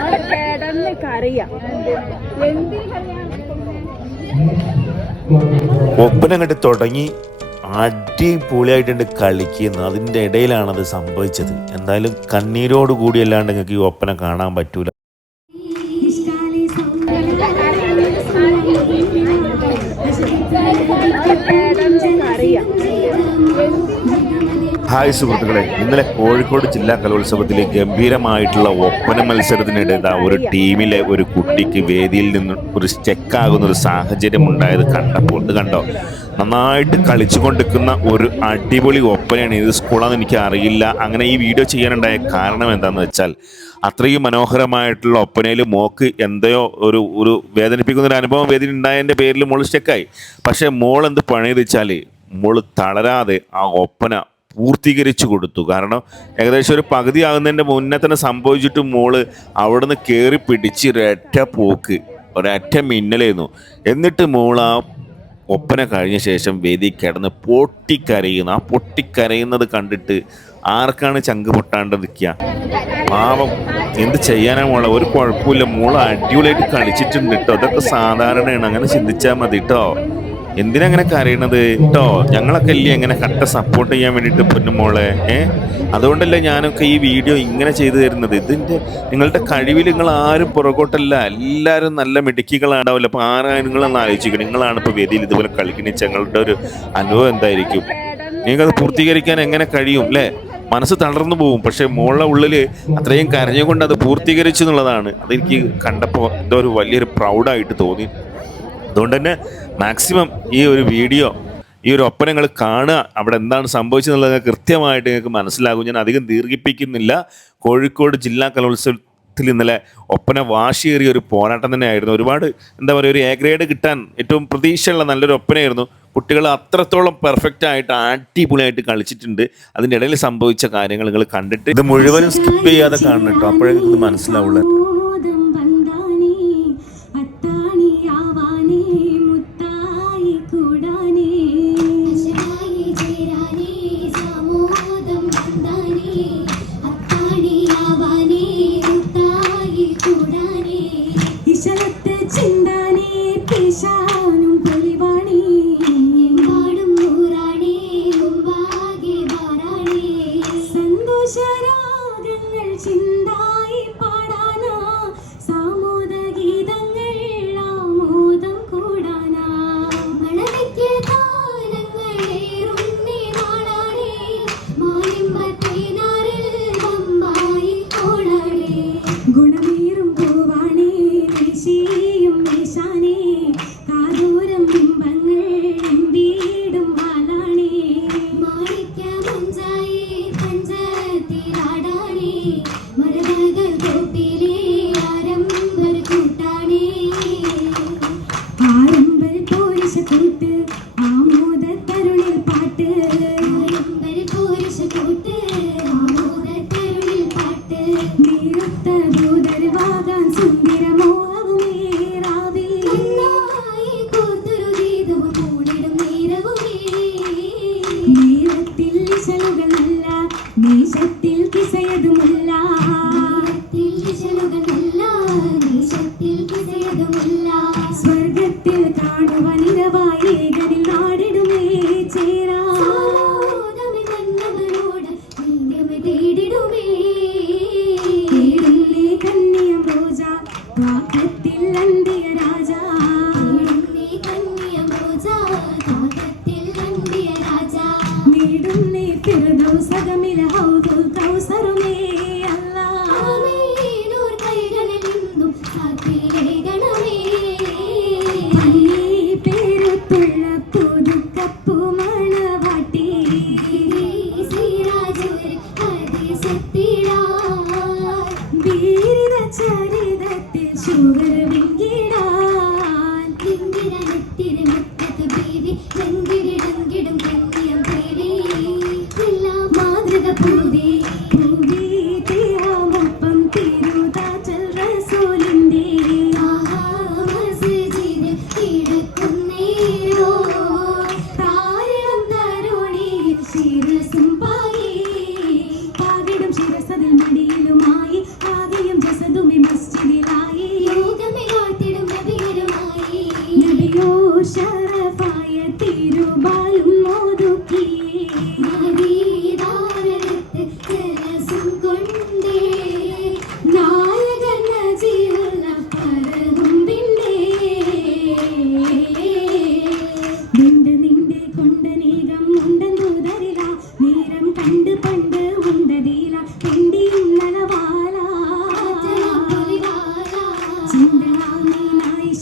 അവിടെ കിടന്ന് കരയാ എന്തിനു കരയാ ഒപ്പന അങ്ങോട്ട് തുടങ്ങി അടിപൊളിയായിട്ടുണ്ട് കളിക്കുന്നത് അതിന്റെ ഇടയിലാണത് സംഭവിച്ചത്. എന്തായാലും കണ്ണീരോട് കൂടി അല്ലാണ്ട് നിങ്ങൾക്ക് ഈ ഒപ്പന കാണാൻ പറ്റൂല. Thank കരയാ ഹായ് സുഹൃത്തുക്കളെ. ഇന്നലെ കോഴിക്കോട് ജില്ലാ കലോത്സവത്തിൽ ഗംഭീരമായിട്ടുള്ള ഒപ്പന മത്സരത്തിനിടെ ഒരു ടീമിലെ ഒരു കുട്ടിക്ക് വേദിയിൽ നിന്ന് ഒരു സ്റ്റെക്കാകുന്ന ഒരു സാഹചര്യം ഉണ്ടായത് കണ്ടപ്പോൾ ഇത് കണ്ടോ? നന്നായിട്ട് കളിച്ചുകൊണ്ടിരിക്കുന്ന ഒരു അടിപൊളി ഒപ്പനയാണ് ഇത് സ്കൂളാണെന്ന് എനിക്ക് അറിയില്ല. അങ്ങനെ ഈ വീഡിയോ ചെയ്യാനുണ്ടായ കാരണം എന്താണെന്ന് വെച്ചാൽ അത്രയും മനോഹരമായിട്ടുള്ള ഒപ്പനയിൽ മോക്ക് എന്തോ ഒരു ഒരു വേദനിപ്പിക്കുന്ന ഒരു അനുഭവം വേദിയിൽ ഉണ്ടായതിന്റെ പേരിൽ മോൾ സ്റ്റെക്കായി. പക്ഷേ മോൾ എന്ത് പണിയെന്ന് വെച്ചാൽ മോൾ തളരാതെ ആ ഒപ്പന പൂർത്തീകരിച്ചു കൊടുത്തു. കാരണം ഏകദേശം ഒരു പകുതി ആകുന്നതിന്റെ മുന്നേ തന്നെ സംഭവിച്ചിട്ട് മോൾ അവിടുന്ന് കയറി പിടിച്ച് ഒരൊറ്റ പോക്ക് ഒരൊറ്റ മിന്നലായിരുന്നു എന്നിട്ട് മോൾ ആ ഒപ്പന കഴിഞ്ഞ ശേഷം വേദി കിടന്ന് പൊട്ടിക്കരയുന്നു. ആ പൊട്ടിക്കരയുന്നത് കണ്ടിട്ട് ആർക്കാണ് ചങ്ക് പൊട്ടാണ്ട് നിൽക്കുക പാവം എന്ത് ചെയ്യാനാ മോളെ? ഒരു കുഴപ്പമില്ല. മോൾ അടിപൊളിയായിട്ട് കളിച്ചിട്ടുണ്ട് കേട്ടോ. അതൊക്കെ സാധാരണയാണ്. അങ്ങനെ ചിന്തിച്ചാൽ മതി കേട്ടോ. എന്തിനങ്ങനെ കരയണത്? കേട്ടോ ഞങ്ങളൊക്കെ അല്ലേ എങ്ങനെ കട്ട സപ്പോർട്ട് ചെയ്യാൻ വേണ്ടിയിട്ട് പൊന്നുമോളെ ഏ? അതുകൊണ്ടല്ലേ ഞാനൊക്കെ ഈ വീഡിയോ ഇങ്ങനെ ചെയ്തു തരുന്നത്. ഇതിന്റെ നിങ്ങളുടെ കഴിവിൽ നിങ്ങൾ ആരും പുറകോട്ടല്ല. എല്ലാവരും നല്ല മിടുക്കികളാണ്ടാവില്ല അപ്പോൾ ആരാണ് നിങ്ങളെന്ന് ആലോചിക്കുന്നത് നിങ്ങളാണ് ഇപ്പോൾ വേദിയിൽ ഇതുപോലെ കളിക്കുന്ന ഞങ്ങളുടെ ഒരു അനുഭവം എന്തായിരിക്കും? നിങ്ങൾക്കത് പൂർത്തീകരിക്കാൻ എങ്ങനെ കഴിയും അല്ലേ മനസ്സ് തളർന്നു പോകും. പക്ഷേ മോളുടെ ഉള്ളിൽ അത്രയും കരഞ്ഞുകൊണ്ട് അത് പൂർത്തീകരിച്ചു എന്നുള്ളതാണ്. അതെനിക്ക് കണ്ടപ്പോൾ എന്തോ ഒരു വലിയൊരു പ്രൗഡായിട്ട് തോന്നി. അതുകൊണ്ട് തന്നെ മാക്സിമം ഈ ഒരു വീഡിയോ ഈ ഒരു ഒപ്പന നിങ്ങൾ കാണുക അവിടെ എന്താണ് സംഭവിച്ചതെന്നുള്ളത് കൃത്യമായിട്ട് നിങ്ങൾക്ക് മനസ്സിലാകും. ഞാൻ അധികം ദീർഘിപ്പിക്കുന്നില്ല. കോഴിക്കോട് ജില്ലാ കലോത്സവത്തിൽ ഇന്നലെ ഒപ്പന വാശിയേറിയ ഒരു പോരാട്ടം തന്നെയായിരുന്നു. ഒരുപാട് എന്താ പറയുക ഒരു എ ഗ്രേഡ് കിട്ടാൻ ഏറ്റവും പ്രതീക്ഷയുള്ള നല്ലൊരു ഒപ്പനയായിരുന്നു. കുട്ടികൾ അത്രത്തോളം പെർഫെക്റ്റ് ആയിട്ട് അടിപൊളിയായിട്ട് കളിച്ചിട്ടുണ്ട്. അതിന്റെ ഇടയിൽ സംഭവിച്ച കാര്യങ്ങൾ നിങ്ങൾ കണ്ടിട്ട് ഇത് മുഴുവനും സ്കിപ്പ് ചെയ്യാതെ കാണണം കേട്ടോ. അപ്പോഴേ ഇത് മനസ്സിലാവുള്ളൂ. നീരത്തിൽ ദേശത്തിൽ കിസയതുമല്ല. സ്വർഗത്തിൽ കാണുവാനിരവായി ഏകനിൽ നാടിടുമേ ചേരാ. തേടിടുമേ. കന്നിയ പൂജ പാത്രത്തിൽ അന്തിയ രാജ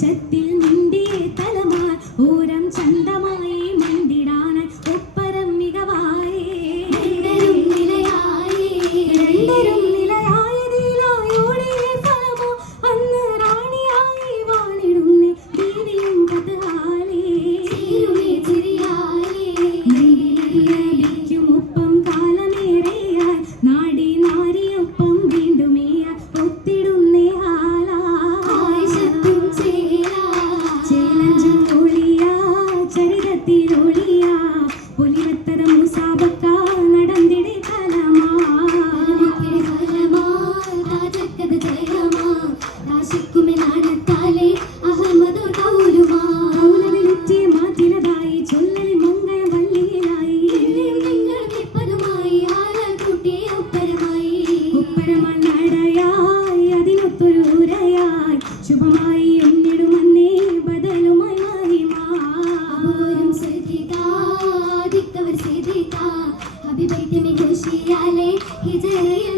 ദേശത്തിൽ ആകർഷിക്കുമെന്നാണത്താലെ അഹമ്മദ് കൗലുമാ വിളിച്ചേ മാറ്റിലതായി ചൊല്ലൽ മംഗള വള്ളിയിലായി നിങ്ങൾ നിപ്പതുമായി ആരാൾക്കൂട്ടി ഒപ്പരമായി ഒപ്പരമണ്ണടയായി അതിനൊത്തൊരൂരയായി ശുഭമായി എന്നിടുമെന്നേ ബദലുമായി ഹബിബൈത്യമി ഘോഷിയാലേ ഹിജറിയ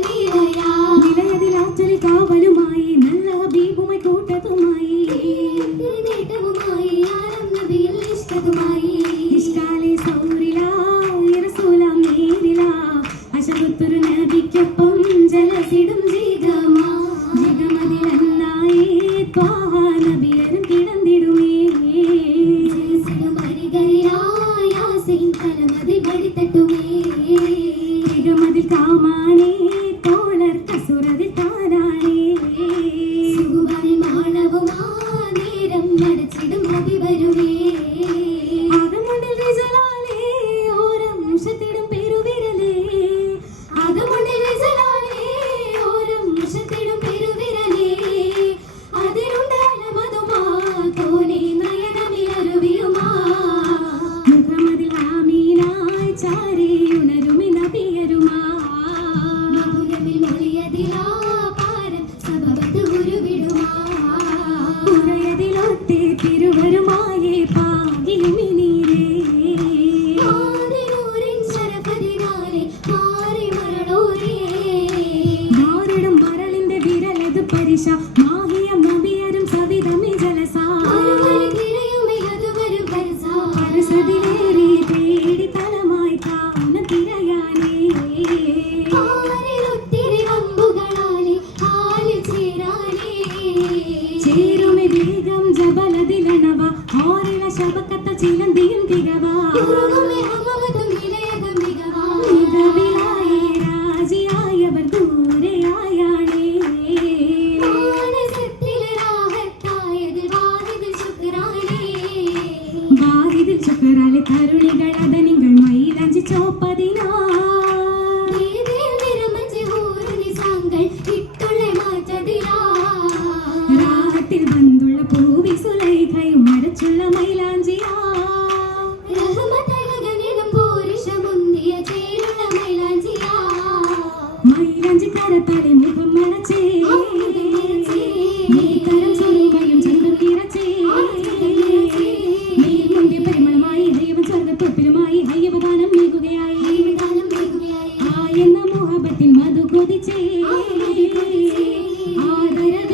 ആദരവ്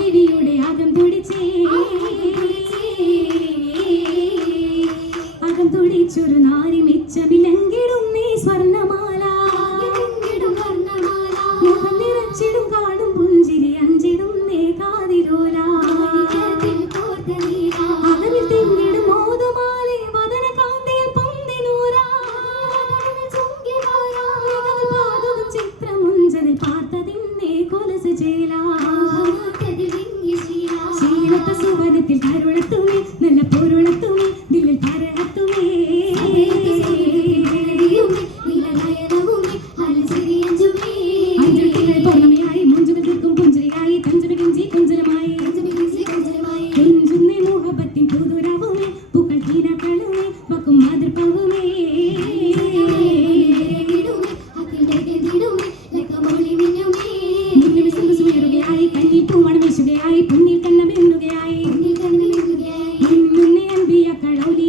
അൻപിയക്കള